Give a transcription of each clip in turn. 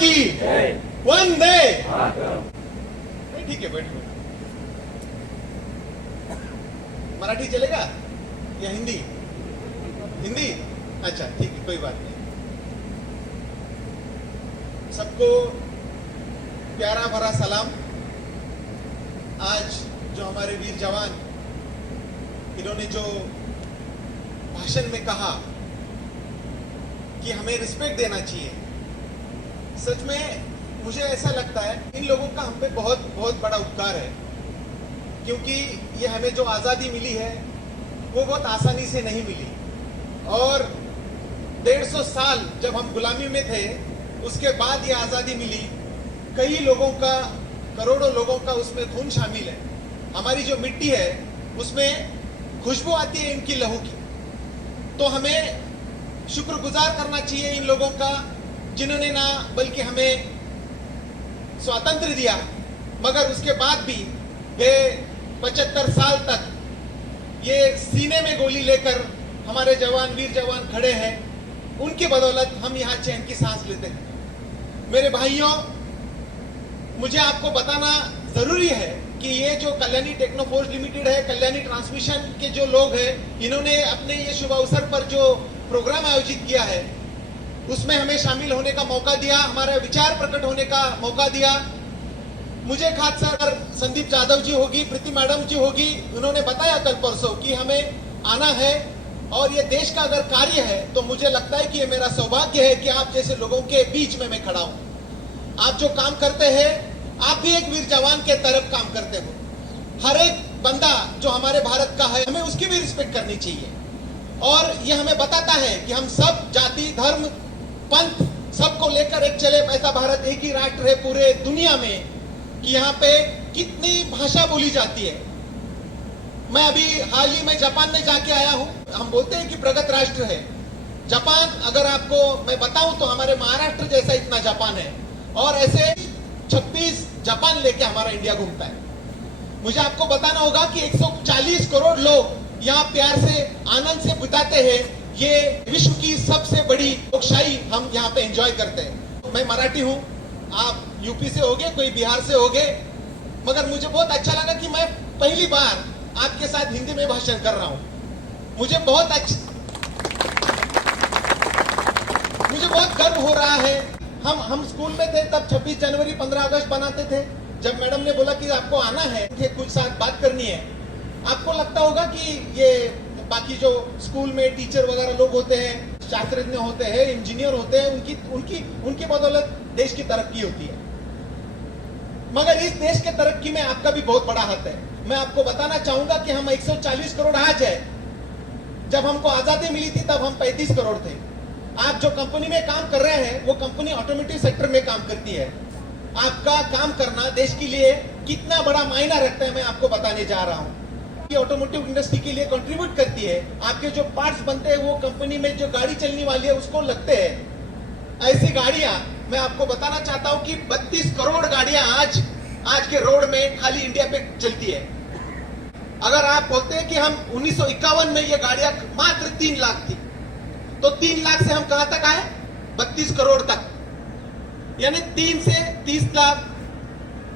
की वंदे। ठीक है, बैठो। मराठी चलेगा या हिंदी? हिंदी, अच्छा ठीक है, कोई बात नहीं। सबको प्यारा भरा सलाम। आज जो हमारे वीर जवान, इन्होंने जो भाषण में कहा कि हमें रिस्पेक्ट देना चाहिए, सच में मुझे ऐसा लगता है इन लोगों का हम पे बहुत बहुत बड़ा उपकार है, क्योंकि ये हमें जो आज़ादी मिली है वो बहुत आसानी से नहीं मिली। और 150 साल जब हम गुलामी में थे, उसके बाद ये आज़ादी मिली। कई लोगों का, करोड़ों लोगों का उसमें खून शामिल है। हमारी जो मिट्टी है उसमें खुशबू आती है इनकी लहू की। तो हमें शुक्रगुजार करना चाहिए इन लोगों का, जिन्होंने ना बल्कि हमें स्वातंत्र्य दिया, मगर उसके बाद भी ये 75 साल तक ये सीने में गोली लेकर हमारे जवान, वीर जवान खड़े हैं। उनकी बदौलत हम यहाँ चैन की सांस लेते हैं। मेरे भाइयों, मुझे आपको बताना जरूरी है कि ये जो कल्याणी टेक्नोफोर्स लिमिटेड है, कल्याणी ट्रांसमिशन के जो लोग हैं, इन्होंने अपने ये शुभ अवसर पर जो प्रोग्राम आयोजित किया है उसमें हमें शामिल होने का मौका दिया, हमारा विचार प्रकट होने का मौका दिया। मुझे खास सर संदीप जाधव जी होगी, प्रीति मैडम जी होगी, उन्होंने बताया कल परसों कि हमें आना है और ये देश का अगर कार्य है तो मुझे लगता है कि ये मेरा सौभाग्य है कि आप जैसे लोगों के बीच में मैं खड़ा हूं। आप जो काम करते हैं, आप भी एक वीर जवान के तरफ काम करते हो। हर एक बंदा जो हमारे भारत का है, हमें उसकी भी रिस्पेक्ट करनी चाहिए। और ये हमें बताता है कि हम सब जाति, धर्म, पंथ सबको लेकर एक चले। ऐसा भारत एक ही राष्ट्र है पूरे दुनिया में कि यहाँ पे कितनी भाषा बोली जाती है। मैं अभी हाल ही में जापान में जाके आया हूँ। हम बोलते हैं कि प्रगत राष्ट्र है जापान। अगर आपको मैं बताऊं तो हमारे महाराष्ट्र जैसा इतना जापान है, और ऐसे 26 जापान लेके हमारा इंडिया घूमता है। मुझे आपको बताना होगा कि 140 करोड़ लोग यहाँ प्यार से, आनंद से बिताते हैं। ये विश्व की सबसे बड़ी लोकशाही हम यहाँ पे एंजॉय करते हैं। मैं मराठी हूँ, आप यूपी से होगे, कोई बिहार से होगे, मगर मुझे बहुत अच्छा लगा कि मैं पहली बार आपके साथ हिंदी में भाषण कर रहा हूँ। मुझे बहुत गर्व हो रहा है। हम स्कूल में थे तब 26 जनवरी 15 अगस्त बनाते थे। जब मैडम ने बोला कि आपको आना है, कुछ साथ बात करनी है, आपको लगता होगा कि ये बाकी जो स्कूल में टीचर वगैरह लोग होते हैं, शास्त्रज्ञ होते हैं, इंजीनियर होते हैं, उनकी बदौलत देश की तरक्की होती है। मगर इस देश के तरक्की में आपका भी बहुत बड़ा हाथ है। मैं आपको बताना चाहूंगा कि हम 140 करोड़ आज है। जब हमको आजादी मिली थी तब हम 35 करोड़ थे। आप जो कंपनी में काम कर रहे हैं वो कंपनी ऑटोमोटिव सेक्टर में काम करती है। आपका काम करना देश के लिए कितना बड़ा मायना रखता है मैं आपको बताने जा रहा हूँ। ऑटोमोटिव इंडस्ट्री के लिए कंट्रीब्यूट करती है। आपके जो पार्ट्स बनते हैं वो कंपनी में जो गाड़ी चलने वाली है उसको लगते हैं। ऐसी गाड़ियां मैं आपको बताना चाहता हूं कि 32 करोड़ गाड़ियां आज के रोड में खाली इंडिया पे चलती है। अगर आप बोलते हैं कि हम 1951 में ये गाड़ियां मात्र 3 लाख थी, तो 3 लाख से हम कहां तक आए? 32 करोड़ तक। यानी 3 से 30 लाख,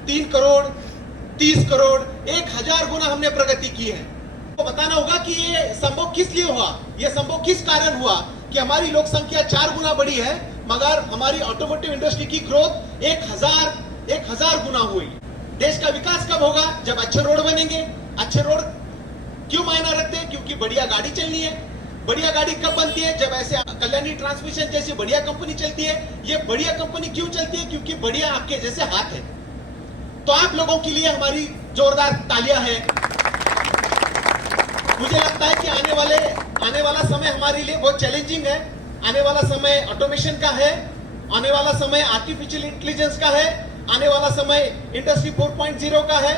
3 करोड़, 30 करोड़, 1000 गुना हमने प्रगति की है। तो बताना होगा कि ये संभव किस लिए हुआ, ये संभव किस कारण हुआ कि हमारी लोक संख्या 4 गुना बढ़ी है, मगर हमारी ऑटोमोटिव इंडस्ट्री की ग्रोथ 1000 गुना हुई। देश का विकास कब होगा? जब अच्छे रोड बनेंगे। अच्छे रोड क्यों मायना रखते हैं? क्योंकि बढ़िया गाड़ी चलनी है। बढ़िया गाड़ी कब बनती है? जब ऐसे कल्याणी ट्रांसमिशन जैसी बढ़िया कंपनी चलती है। ये बढ़िया कंपनी क्यों चलती है? क्योंकि बढ़िया आपके जैसे हाथ है। तो आप लोगों के लिए हमारी जोरदार तालियां हैं। मुझे लगता है कि आने वाला समय हमारे लिए बहुत चैलेंजिंग है। आने वाला समय ऑटोमेशन का है, आने वाला समय आर्टिफिशियल इंटेलिजेंस का है, आने वाला समय इंडस्ट्री 4.0 का है।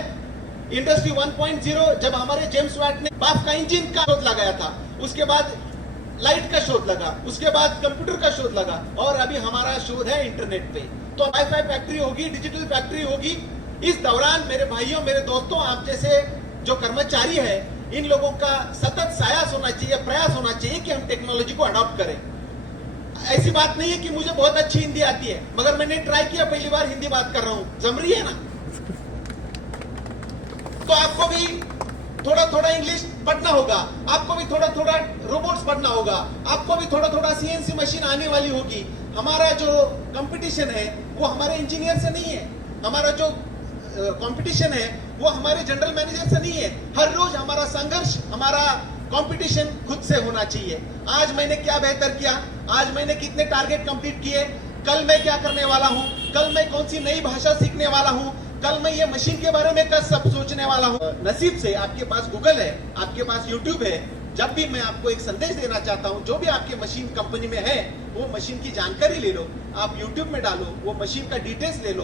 इंडस्ट्री 1.0 जब हमारे जेम्स वैट ने बाफ का इंजन का शोध लगाया था, उसके बाद लाइट का शोध लगा, उसके बाद कंप्यूटर का शोध लगा, और अभी हमारा शोध है इंटरनेट पे। तो वाईफाई फैक्ट्री होगी, डिजिटल फैक्ट्री होगी। इस दौरान मेरे भाइयों, मेरे दोस्तों, आप जैसे जो कर्मचारी है, इन लोगों का सतत सायास होना चाहिए, प्रयास होना चाहिए कि हम टेक्नोलॉजी को अडॉप्ट करें। ऐसी बात नहीं है कि मुझे बहुत अच्छी हिंदी आती है, मगर मैंने ट्राई किया, पहली बार हिंदी बात कर रहा हूं, जम रही है ना? तो आपको भी थोड़ा थोड़ा इंग्लिश पढ़ना होगा, आपको भी थोड़ा थोड़ा रोबोट्स पढ़ना होगा, आपको भी थोड़ा थोड़ा सीएनसी मशीन आने वाली होगी। हमारा जो कंपटीशन है वो हमारे इंजीनियर से नहीं है, हमारा जो कंपटीशन है वो हमारे जनरल मैनेजर से नहीं है। हर रोज हमारा संघर्ष, हमारा कंपटीशन खुद से होना चाहिए। आज मैंने क्या बेहतर किया, आज मैंने कितने टारगेट कंप्लीट किए, कल मैं क्या करने वाला हूं, कल मैं कौन सी नई भाषा सीखने वाला हूं, कल मैं ये मशीन के बारे में कल सब सोचने वाला हूं। नसीब से आपके पास गूगल है, आपके पास यूट्यूब है। जब भी मैं आपको एक संदेश देना चाहता हूं, जो भी आपके मशीन कंपनी में है वो मशीन की जानकारी ले लो, आप यूट्यूब में डालो, वो मशीन का डिटेल्स ले लो।